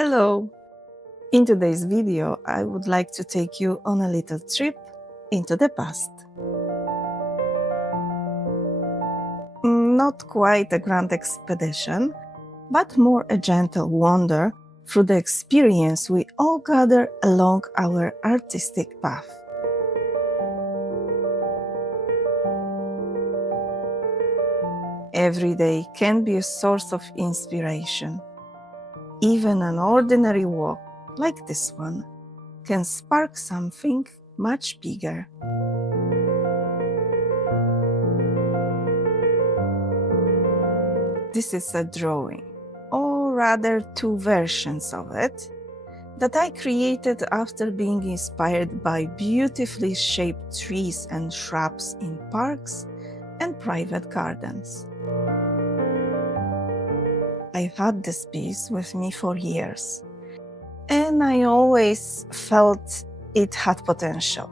Hello! In today's video, I would like to take you on a little trip into the past. Not quite a grand expedition, but more a gentle wander through the experience we all gather along our artistic path. Every day can be a source of inspiration. Even an ordinary walk, like this one, can spark something much bigger. This is a drawing, or rather two versions of it, that I created after being inspired by beautifully shaped trees and shrubs in parks and private gardens. I've had this piece with me for years, and I always felt it had potential.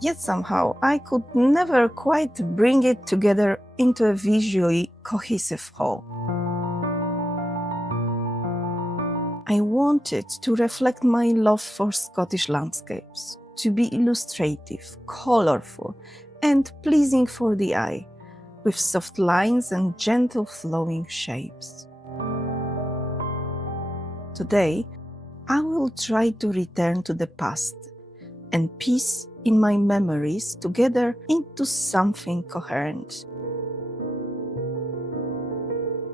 Yet somehow I could never quite bring it together into a visually cohesive whole. I wanted to reflect my love for Scottish landscapes, to be illustrative, colorful, and pleasing for the eye, with soft lines and gentle flowing shapes. Today, I will try to return to the past and piece in my memories together into something coherent.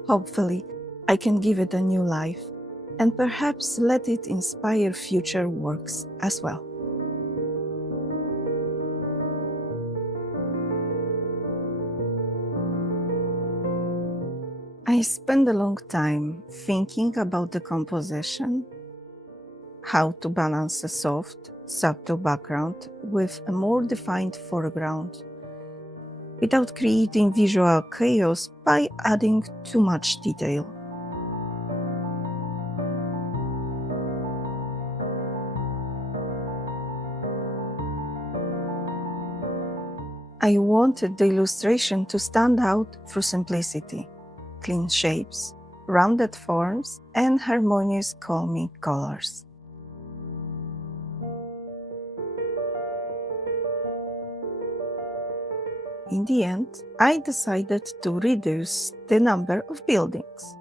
Hopefully, I can give it a new life and perhaps let it inspire future works as well. I spent a long time thinking about the composition, how to balance a soft, subtle background with a more defined foreground, without creating visual chaos by adding too much detail. I wanted the illustration to stand out through simplicity, clean shapes, rounded forms, and harmonious calming colors. In the end, I decided to reduce the number of buildings.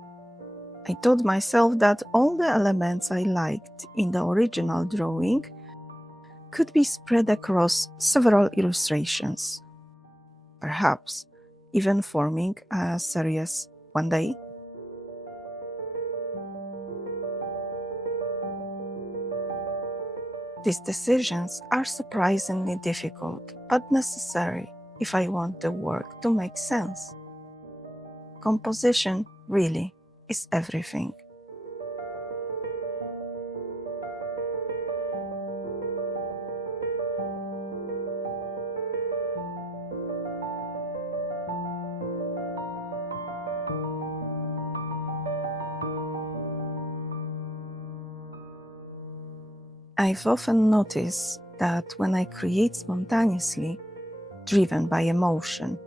I told myself that all the elements I liked in the original drawing could be spread across several illustrations, perhaps even forming a series one day. These decisions are surprisingly difficult, but necessary if I want the work to make sense. Composition really is everything. I've often noticed that when I create spontaneously, driven by emotion,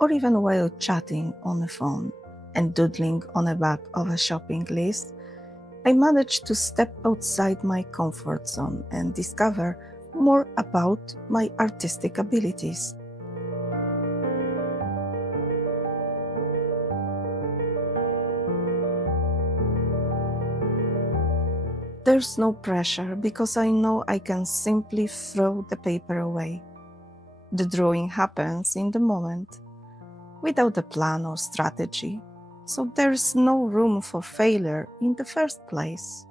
or even while chatting on the phone and doodling on the back of a shopping list, I manage to step outside my comfort zone and discover more about my artistic abilities. There's no pressure because I know I can simply throw the paper away. The drawing happens in the moment, without a plan or strategy, so there's no room for failure in the first place.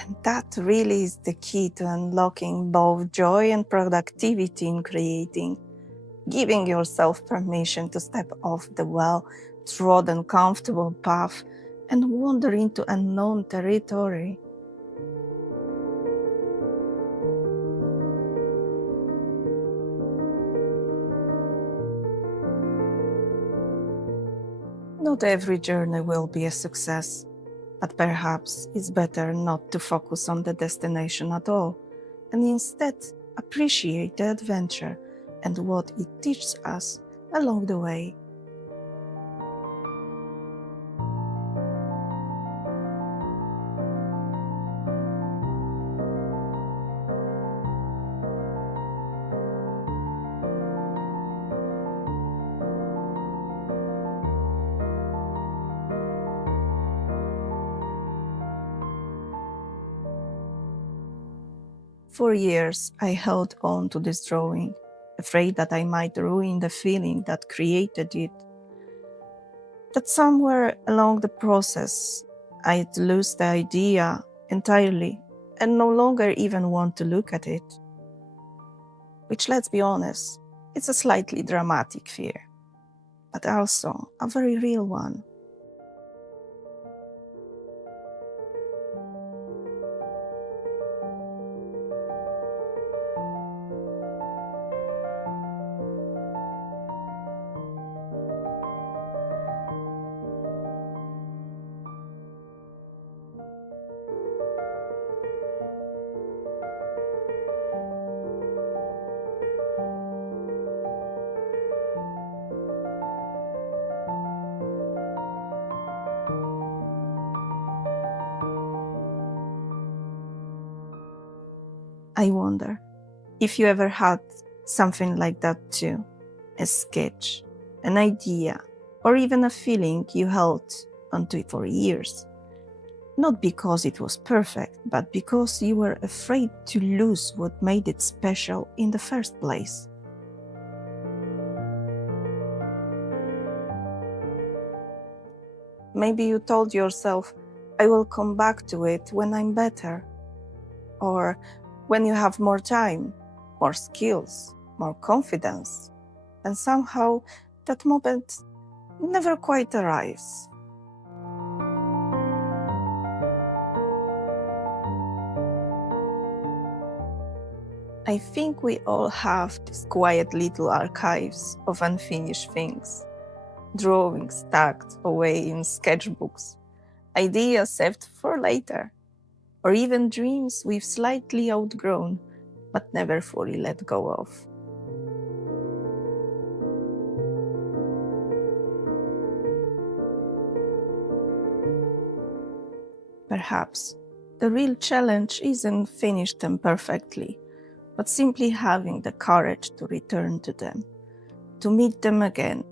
And that really is the key to unlocking both joy and productivity in creating, giving yourself permission to step off the well-trodden, comfortable path and wander into unknown territory. Not every journey will be a success, but perhaps it's better not to focus on the destination at all, and instead appreciate the adventure and what it teaches us along the way. For years, I held on to this drawing, afraid that I might ruin the feeling that created it. That somewhere along the process, I'd lose the idea entirely and no longer even want to look at it. Which, let's be honest, it's a slightly dramatic fear, but also a very real one. I wonder if you ever had something like that too, a sketch, an idea, or even a feeling you held onto for years. Not because it was perfect, but because you were afraid to lose what made it special in the first place. Maybe you told yourself, I will come back to it when I'm better, or when you have more time, more skills, more confidence, and somehow that moment never quite arrives. I think we all have these quiet little archives of unfinished things, drawings tucked away in sketchbooks, ideas saved for later, or even dreams we've slightly outgrown but never fully let go of. Perhaps the real challenge isn't finish them perfectly, but simply having the courage to return to them, to meet them again,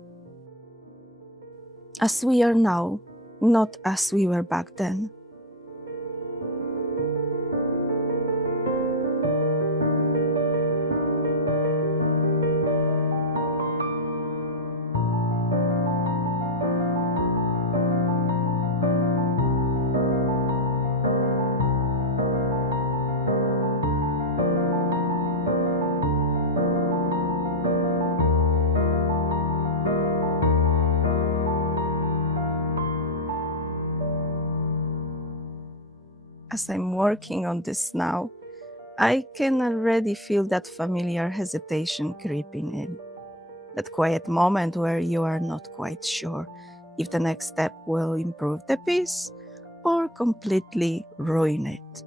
as we are now, not as we were back then. As I'm working on this now, I can already feel that familiar hesitation creeping in. That quiet moment where you are not quite sure if the next step will improve the piece or completely ruin it.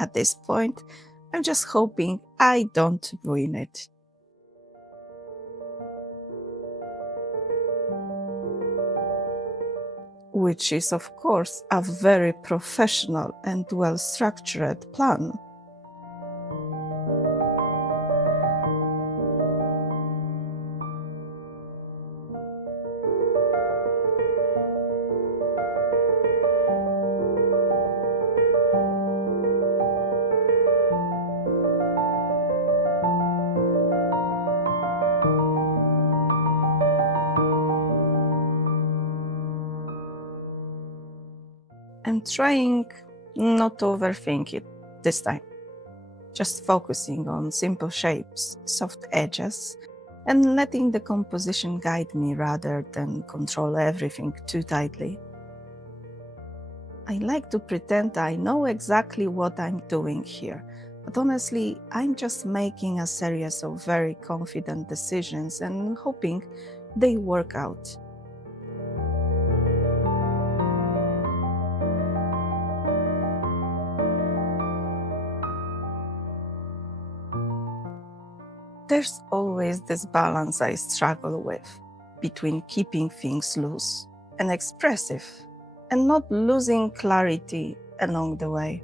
At this point, I'm just hoping I don't ruin it. Which is, of course, a very professional and well-structured plan. I'm trying not to overthink it this time, just focusing on simple shapes, soft edges, and letting the composition guide me rather than control everything too tightly. I like to pretend I know exactly what I'm doing here, but honestly, I'm just making a series of very confident decisions and hoping they work out. There's always this balance I struggle with between keeping things loose and expressive and not losing clarity along the way.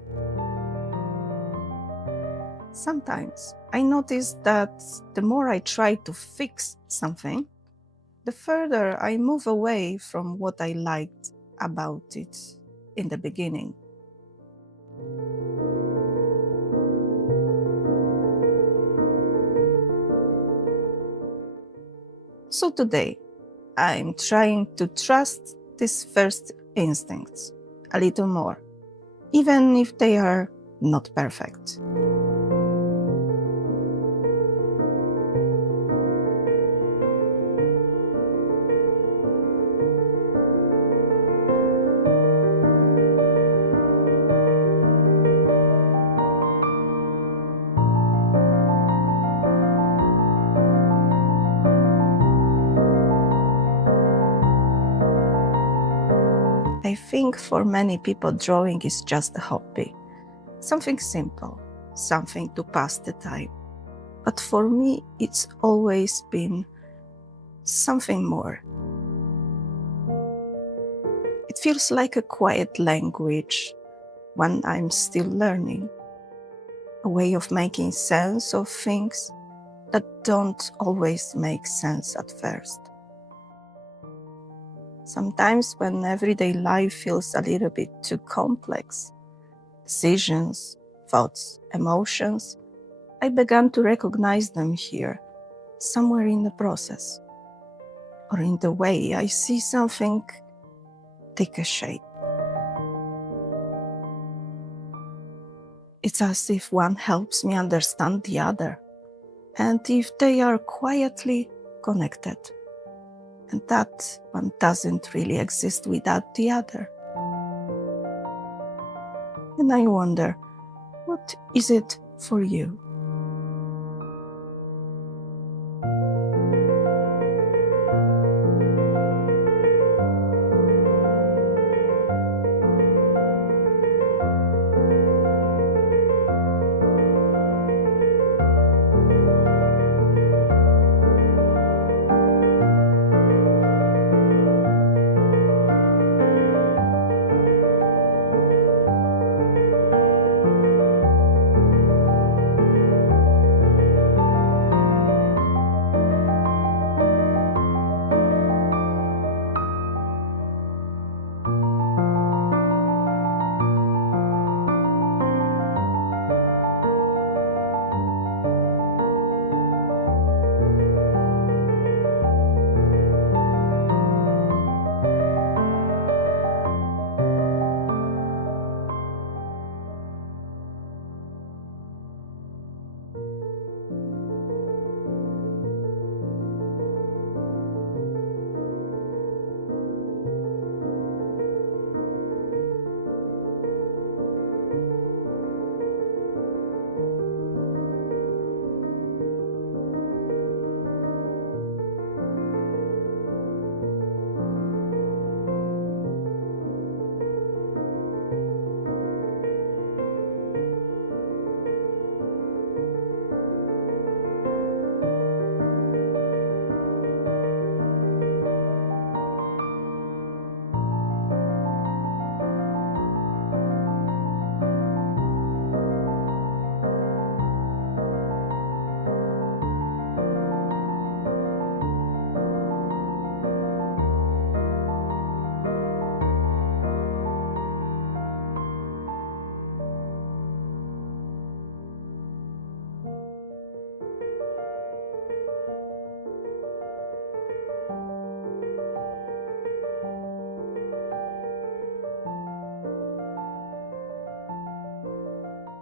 Sometimes I notice that the more I try to fix something, the further I move away from what I liked about it in the beginning. So today, I'm trying to trust these first instincts a little more, even if they are not perfect. I think for many people, drawing is just a hobby, something simple, something to pass the time. But for me, it's always been something more. It feels like a quiet language, one I'm still learning, a way of making sense of things that don't always make sense at first. Sometimes when everyday life feels a little bit too complex, decisions, thoughts, emotions, I began to recognize them here, somewhere in the process, or in the way I see something take a shape. It's as if one helps me understand the other, and if they are quietly connected, and that one doesn't really exist without the other. And I wonder, what is it for you?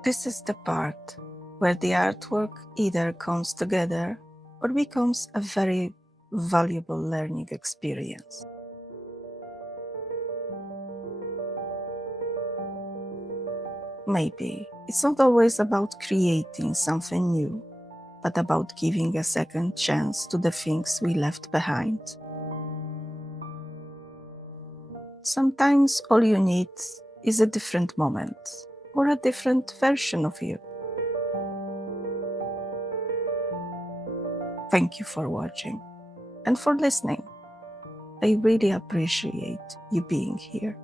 This is the part where the artwork either comes together or becomes a very valuable learning experience. Maybe it's not always about creating something new, but about giving a second chance to the things we left behind. Sometimes all you need is a different moment or a different version of you. Thank you for watching and for listening. I really appreciate you being here.